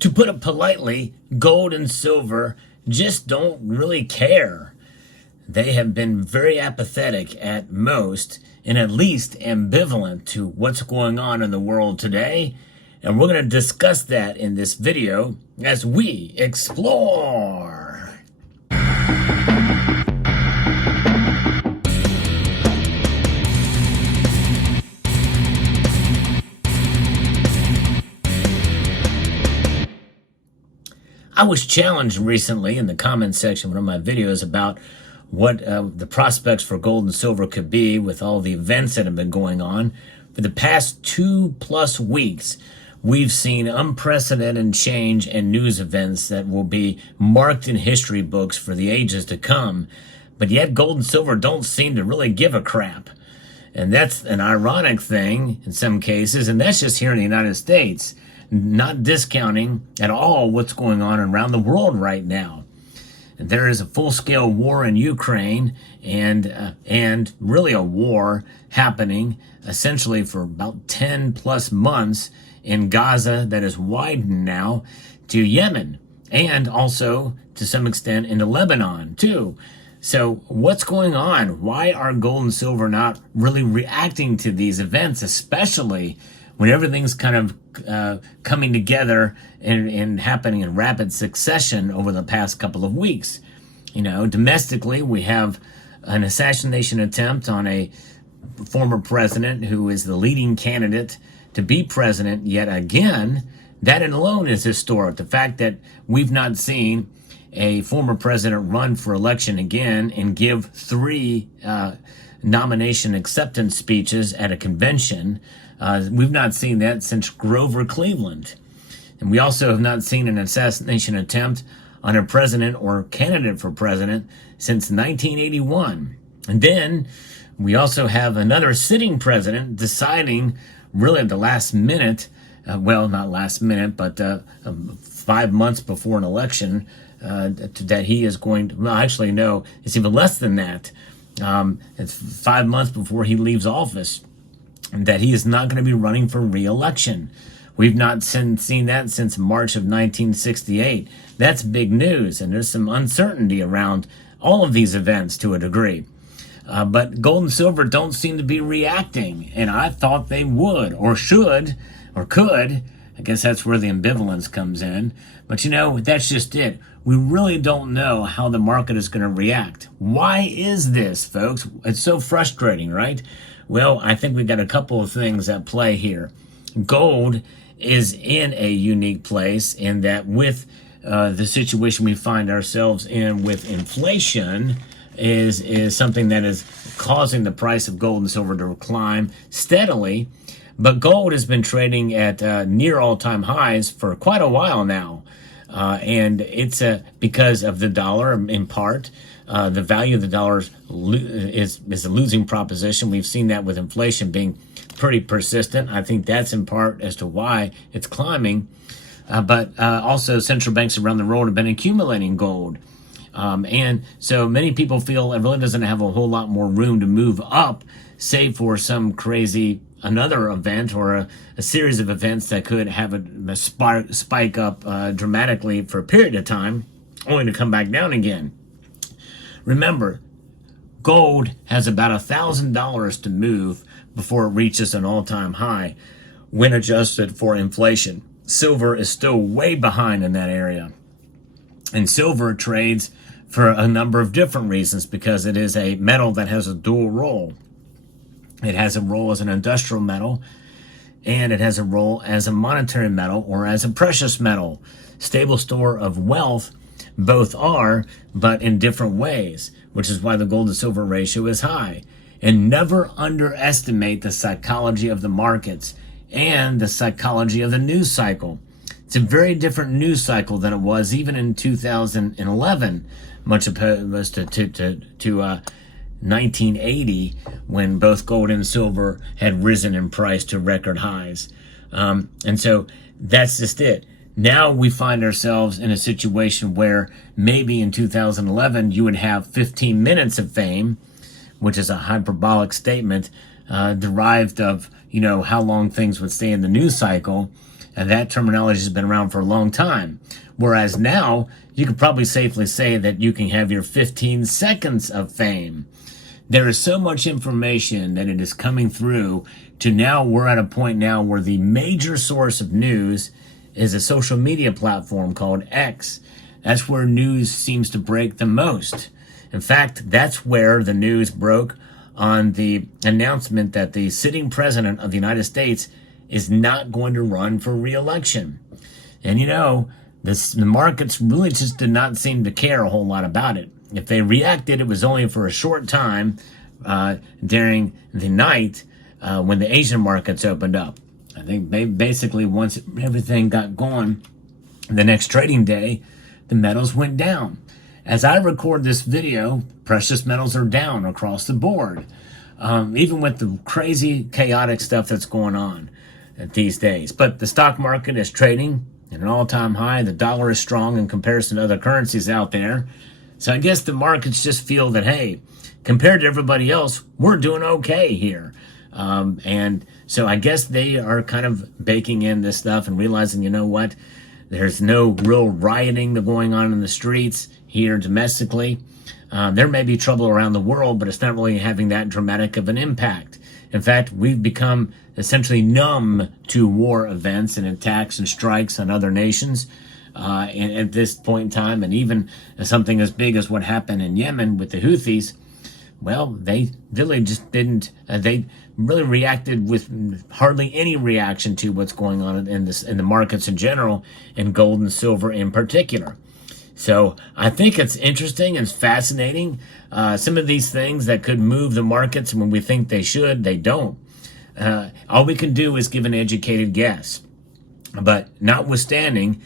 To put it politely, gold and silver just don't really care. They have been very apathetic at most, and at least ambivalent to what's going on in the world today. And we're going to discuss that in this video as we explore. I was challenged recently in the comments section of one of my videos about what the prospects for gold and silver could be with all the events that have been going on. For the past 2+ weeks, we've seen unprecedented change and news events that will be marked in history books for the ages to come. But yet gold and silver don't seem to really give a crap. And that's an ironic thing in some cases, and that's just here in the United States. Not discounting at all what's going on around the world right now. There is a full-scale war in Ukraine and really a war happening essentially for about 10+ months in Gaza that has widened now to Yemen and also to some extent into Lebanon too. So what's going on? Why are gold and silver not really reacting to these events, especially when everything's kind of coming together and happening in rapid succession over the past couple of weeks? You know, domestically, we have an assassination attempt on a former president who is the leading candidate to be president yet again. That alone is historic. The fact that we've not seen a former president run for election again and give 3 nomination acceptance speeches at a convention. We've not seen that since Grover Cleveland. And we also have not seen an assassination attempt on a president or candidate for president since 1981. And then we also have another sitting president deciding really at the last minute, well, not last minute, but 5 months before an election, that he is going to, well, actually, no, it's even less than that. It's 5 months before he leaves office, that he is not going to be running for re-election. We've not seen that since March of 1968. That's big news, and there's some uncertainty around all of these events to a degree. But gold and silver don't seem to be reacting, and I thought they would, or should, or could. I guess that's where the ambivalence comes in. But you know, that's just it. We really don't know how the market is going to react. Why is this, folks? It's so frustrating, right? Well, I think we've got a couple of things at play here. Gold is in a unique place in that with the situation we find ourselves in with inflation is something that is causing the price of gold and silver to climb steadily. But gold has been trading at near all-time highs for quite a while now. And it's because of the dollar in part. The value of the dollar is a losing proposition. We've seen that with inflation being pretty persistent. I think that's in part as to why it's climbing. But also central banks around the world have been accumulating gold. And so many people feel it really doesn't have a whole lot more room to move up, save for some crazy another event or a series of events that could have a spike up dramatically for a period of time, only to come back down again. Remember, gold has about $1,000 to move before it reaches an all-time high when adjusted for inflation. Silver is still way behind in that area. And silver trades for a number of different reasons because it is a metal that has a dual role. It has a role as an industrial metal, and it has a role as a monetary metal or as a precious metal. Stable store of wealth, both are, but in different ways, which is why the gold to silver ratio is high. And never underestimate the psychology of the markets and the psychology of the news cycle. It's a very different news cycle than it was even in 2011, much opposed to 1980, when both gold and silver had risen in price to record highs. And so that's just it. Now we find ourselves in a situation where maybe in 2011 you would have 15 minutes of fame, which is a hyperbolic statement derived of, how long things would stay in the news cycle. and that terminology has been around for a long time. Whereas now, you could probably safely say that you can have your 15 seconds of fame. There is so much information that it is coming through to now we're at a point now where the major source of news is a social media platform called X. That's where news seems to break the most. In fact, that's where the news broke on the announcement that the sitting president of the United States is not going to run for re-election. And the markets really just did not seem to care a whole lot about it. If they reacted, it was only for a short time during the night when the Asian markets opened up. I think basically once everything got going, the next trading day, the metals went down. As I record this video, precious metals are down across the board, even with the crazy, chaotic stuff that's going on these days. But the stock market is trading at an all-time high. The dollar is strong in comparison to other currencies out there. So I guess the markets just feel that, hey, compared to everybody else, we're doing okay here. And so I guess they are kind of baking in this stuff and realizing, you know what, there's no real rioting going on in the streets here domestically. There may be trouble around the world, but it's not really having that dramatic of an impact. In fact, we've become essentially numb to war events and attacks and strikes on other nations at this point in time. And even something as big as what happened in Yemen with the Houthis, well, they really just didn't, they really reacted with hardly any reaction to what's going on in the markets in general, and gold and silver in particular. So I think it's interesting and fascinating. Some of these things that could move the markets when we think they should, they don't. All we can do is give an educated guess. But notwithstanding,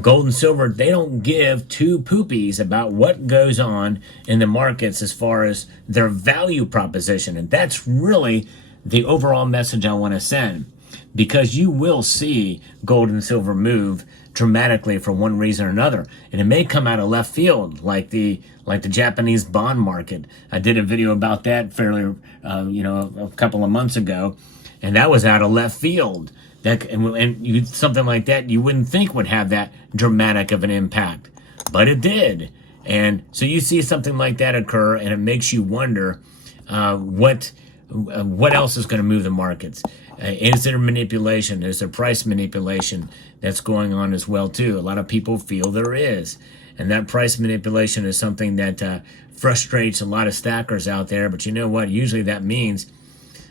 gold and silver, they don't give two poopies about what goes on in the markets as far as their value proposition. And that's really the overall message I want to send, because you will see gold and silver move dramatically for one reason or another, and it may come out of left field, like the Japanese bond market. I did a video about that fairly, a couple of months ago, and that was out of left field. Something like that you wouldn't think would have that dramatic of an impact, but it did. And so you see something like that occur, and it makes you wonder what else is going to move the markets. Is there manipulation? Is there price manipulation that's going on as well too? A lot of people feel there is, and that price manipulation is something that frustrates a lot of stackers out there. But you know what? Usually that means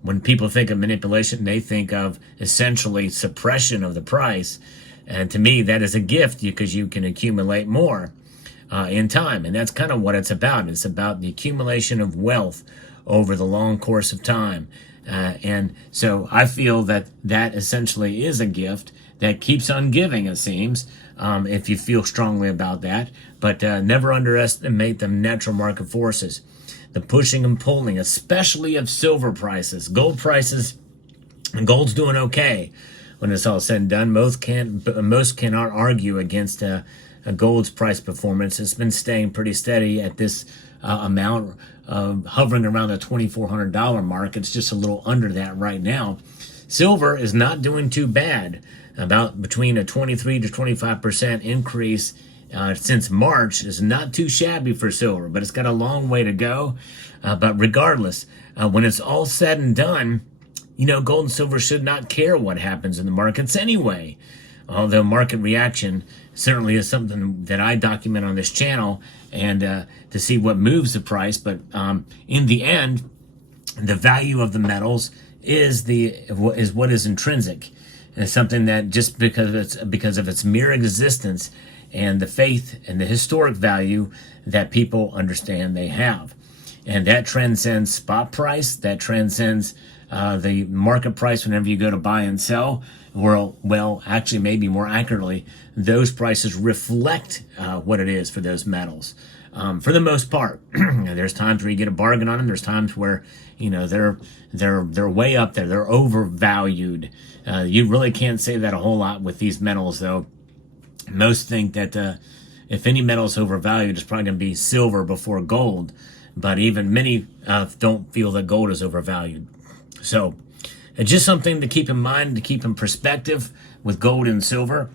when people think of manipulation, they think of essentially suppression of the price. And to me, that is a gift, because you can accumulate more in time. And that's kind of what it's about. It's about the accumulation of wealth over the long course of time. And so I feel that that essentially is a gift that keeps on giving, it seems, if you feel strongly about that. But never underestimate the natural market forces, the pushing and pulling, especially of silver prices. Gold prices, gold's doing okay when it's all said and done. Most cannot argue against gold's price performance. It's been staying pretty steady at this amount, hovering around the $2,400 mark. It's just a little under that right now. Silver is not doing too bad, about between a 23 to 25% increase since March is not too shabby for silver, but it's got a long way to go. But regardless, when it's all said and done, gold and silver should not care what happens in the markets anyway. Although market reaction certainly is something that I document on this channel, and to see what moves the price. But in the end, the value of the metals is what is intrinsic. And it's something that just because of its mere existence and the faith and the historic value that people understand they have. And that transcends spot price, that transcends the market price whenever you go to buy and sell. Well, actually, maybe more accurately, those prices reflect what it is for those metals. For the most part, there's times where you get a bargain on them. There's times where they're way up there. They're overvalued. You really can't say that a whole lot with these metals, though. Most think that if any metal is overvalued, it's probably going to be silver before gold. But even many don't feel that gold is overvalued. So it's just something to keep in mind, to keep in perspective with gold and silver.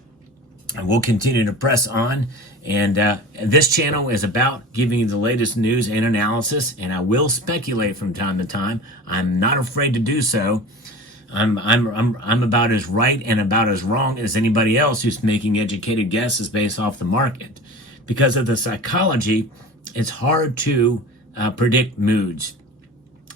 And we'll continue to press on. And this channel is about giving you the latest news and analysis. And I will speculate from time to time. I'm not afraid to do so. I'm about as right and about as wrong as anybody else who's making educated guesses based off the market. Because of the psychology, it's hard to predict moods.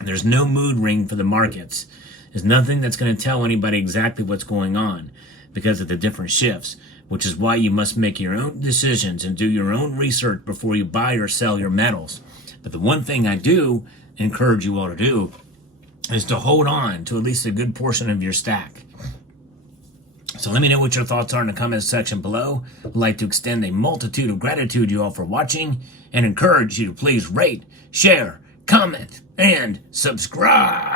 There's no mood ring for the markets. There's nothing that's going to tell anybody exactly what's going on because of the different shifts, which is why you must make your own decisions and do your own research before you buy or sell your metals. But the one thing I do encourage you all to do is to hold on to at least a good portion of your stack. So let me know what your thoughts are in the comments section below. I'd like to extend a multitude of gratitude to you all for watching and encourage you to please rate, share, comment, and subscribe.